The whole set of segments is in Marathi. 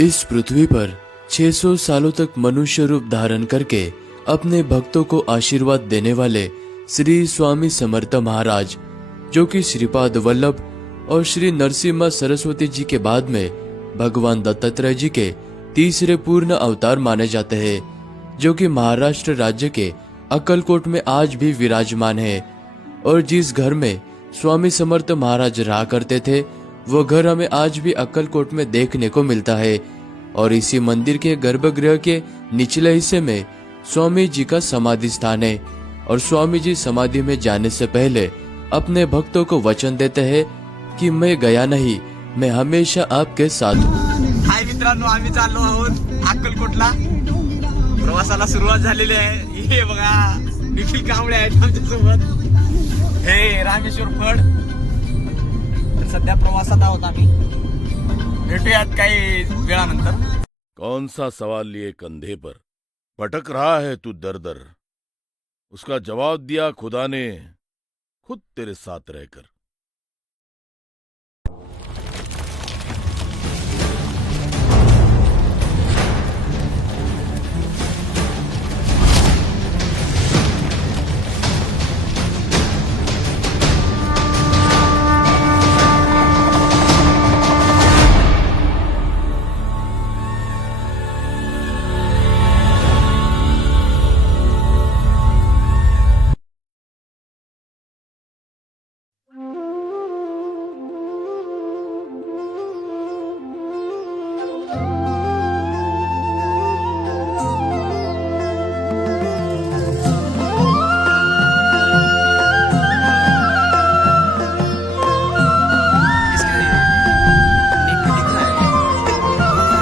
इस पृथ्वी पर 600 सालों तक मनुष्य रूप धारण करके अपने भक्तों को आशीर्वाद देने वाले श्री स्वामी समर्थ महाराज, जो कि श्रीपाद वल्लभ और श्री नरसिम्हा सरस्वती जी के बाद में भगवान दत्तात्रेय जी के तीसरे पूर्ण अवतार माने जाते हैं, जो कि महाराष्ट्र राज्य के अक्कलकोट में आज भी विराजमान है। और जिस घर में स्वामी समर्थ महाराज रहा करते थे, वो घर हमें आज भी अक्कलकोट में देखने को मिलता है। और इसी मंदिर के गर्भगृह के निचले हिस्से में स्वामी जी का समाधि स्थान है। और स्वामी जी समाधि में जाने से पहले अपने भक्तों को वचन देते हैं कि मैं गया नहीं, मैं हमेशा आपके साथ हूँ। हाय मित्रांनो, आम्ही चाललो आहोत अक्कलकोटला। प्रवासाला सुरुवात झालेली आहे। हे बघा, निखिल कांबळे आहेत आमच्या सोबत, हे रामेश्वर फड। तर सध्या प्रवासात आहोत आम्ही, भेटूयात काही वेळानंतर। कौन सा सवाल लिए कंधे पर, भटक रहा है तू दर दर। उसका जवाब दिया खुदा ने खुद तेरे साथ रहकर।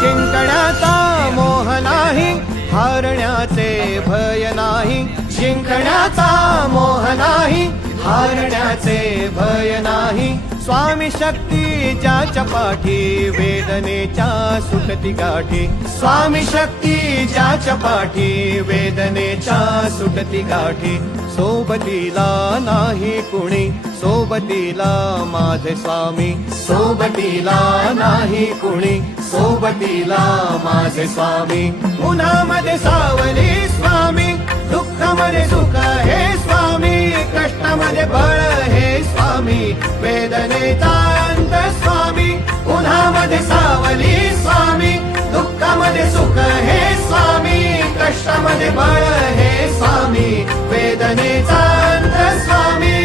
जिंकण्याचा मोह नाही, हारण्याचे भय नाही। जिंकण्याचा मोह नाही, हारण्याचे भय नाही। स्वामी शक्ती ज्याच्या पाठी, वेदनेच्या सुटती गाठी। स्वामी शक्ती ज्याच्या पाठी, वेदनेच्या सुटती गाठी। सोबतीला नाही कुणी, सोबतीला माझे स्वामी। सोबतीला नाही कुणी, सोबतीला माझे स्वामी। उन्हामध्ये सावली स्वामी, दुःखामध्ये सुख हे स्वामी। कष्टामध्ये बळ हे स्वामी, वेदनेचा अंत स्वामी। उन्हामध्ये सावली स्वामी, दुःखामध्ये सुख हे स्वामी। कष्टामध्ये बळ हे स्वामी, वेदनेचा अंत स्वामी।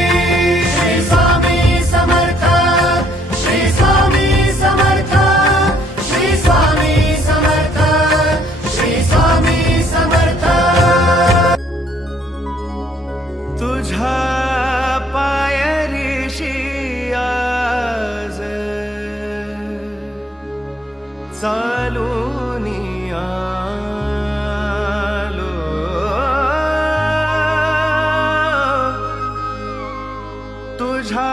श्री स्वामी समर्थ, श्री स्वामी समर्थ, श्री स्वामी समर्थ, श्री स्वामी समर्थ। तुझ्या पायरीशी आज चालून आलो। तुझ्या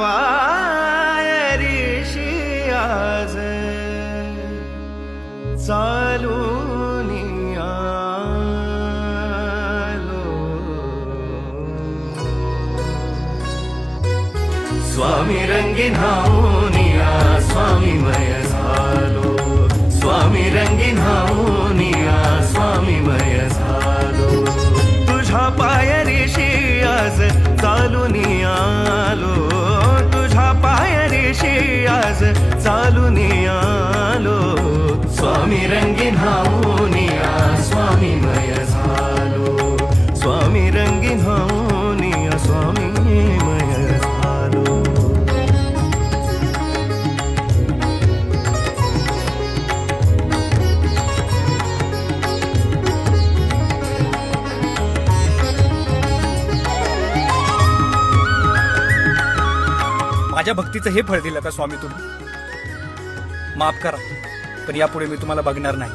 पायरीशी आज चालून आलो। स्वामी रंगीन हाऊनिया, स्वामीमय झालो। स्वामी रंगीन हाऊनिया, स्वामीमय झालो। तुझ्या पायरीशी आज चालून आलो। तुझ्या पायरीशी आज चालून आलो। स्वामी रंगीन हाऊनिया, स्वामीमय झालो। स्वामी रंगीन हाऊनिया, स्वामीमय झालो। माझ्या भक्तीचं हे फळ दिलं का स्वामी तुम्ही? माफ करा, पण यापुढे मी तुम्हाला बघणार नाही।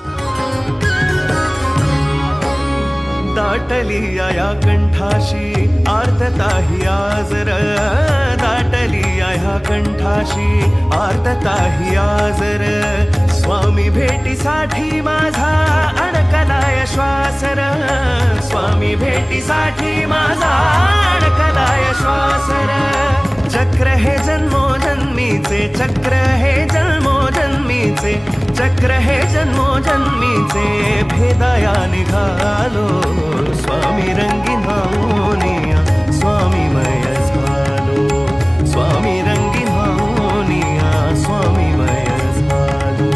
दाटली या कंठाशी आर्तताही आजर। दाटली या कंठाशी आर्तताही आजर। स्वामी भेटीसाठी माझा अडकलाय श्वासर। स्वामी भेटीसाठी माझा अडकलाय श्वासर। चक्र हे जन्मोजन्मीचे, चक्र हे जन्मोजन्मीचे। चक्र हे जन्मोजन्मीचे भेदाया निघालो स्वामी रंगी नावनिया स्वामीमय झालो स्वामी रंगी नावनिया स्वामीमय झालो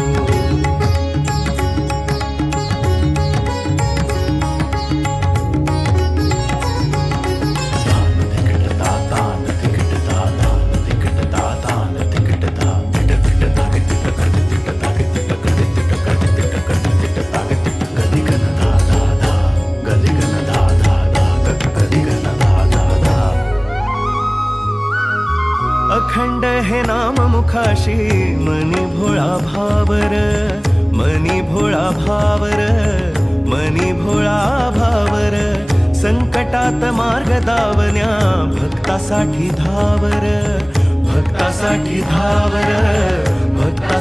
अखंड हे नाम मुखाशी मनी भोळा भावर मनी भोळा भावर मनी भोळा भावर संकटात मार्ग दावण्या भक्तासाठी धावर भक्तासाठी धावर भक्ता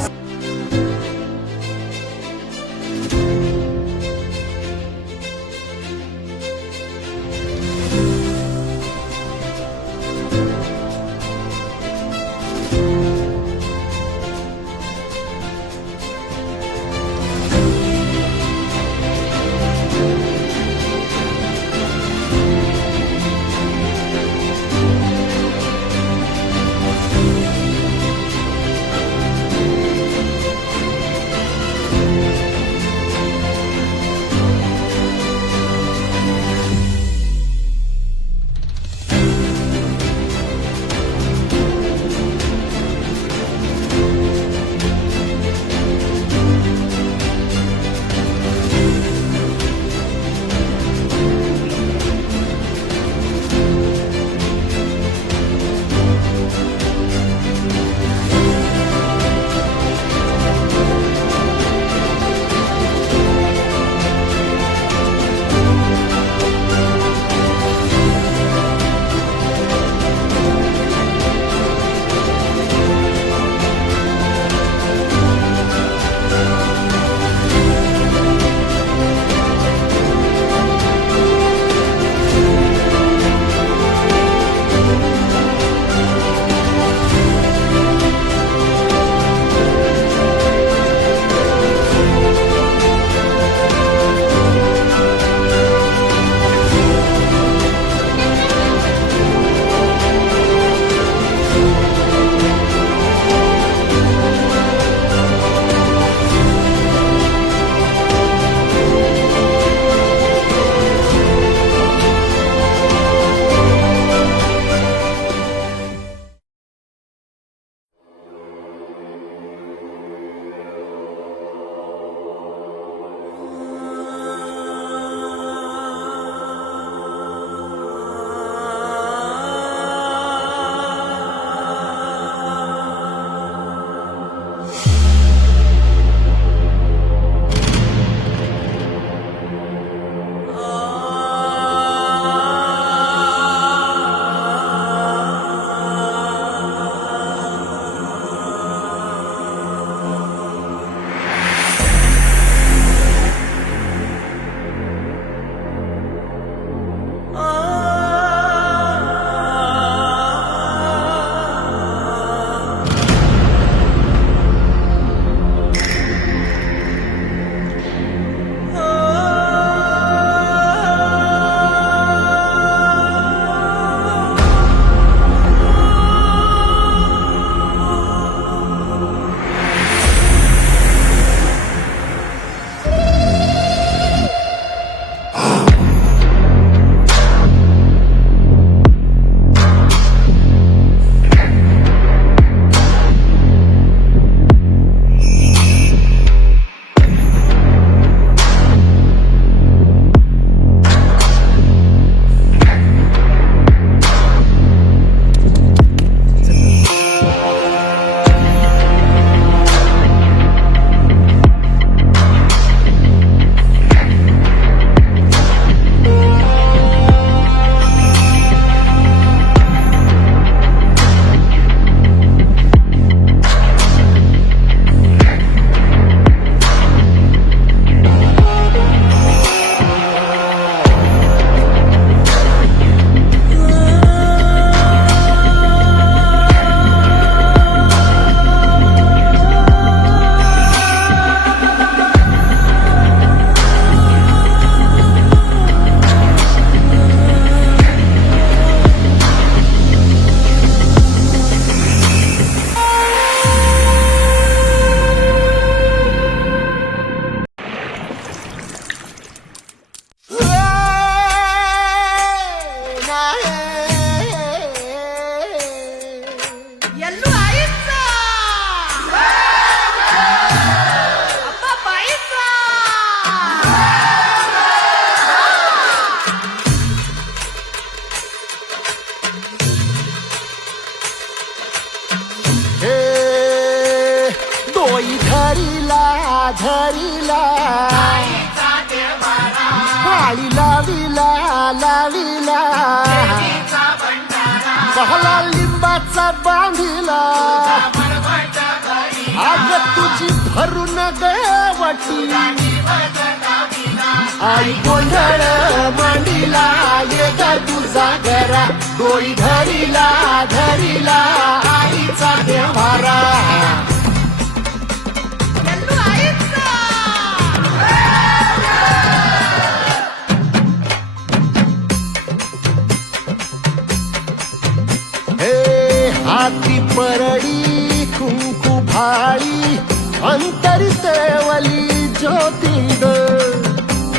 धरिला पाळी लाविला लाविला पहला लिंबाचा बांधिला आग तुझी भरून गवटी आई गोंधळ मांडीला ये ग तुझा घरा डोई धरिला धरिला आईचा देवारा हाती परडी कुंकू भाळी अंतरी तेवली ज्योती ग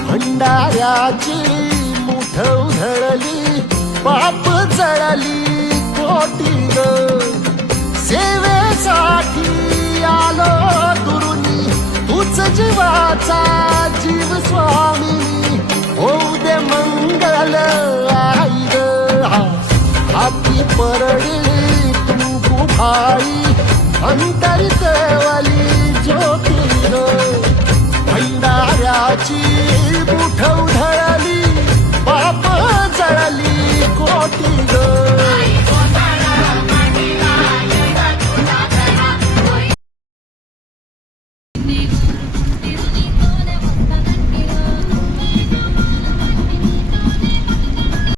भंडाऱ्याची मुठ उधळली पाप जळली कोटी ग सेवेसाठी आलो दुरुनी तूच जीवाचा जीव स्वामी होऊ दे मंगल आई ग हाती परडी कुंकू भाळी अंतरी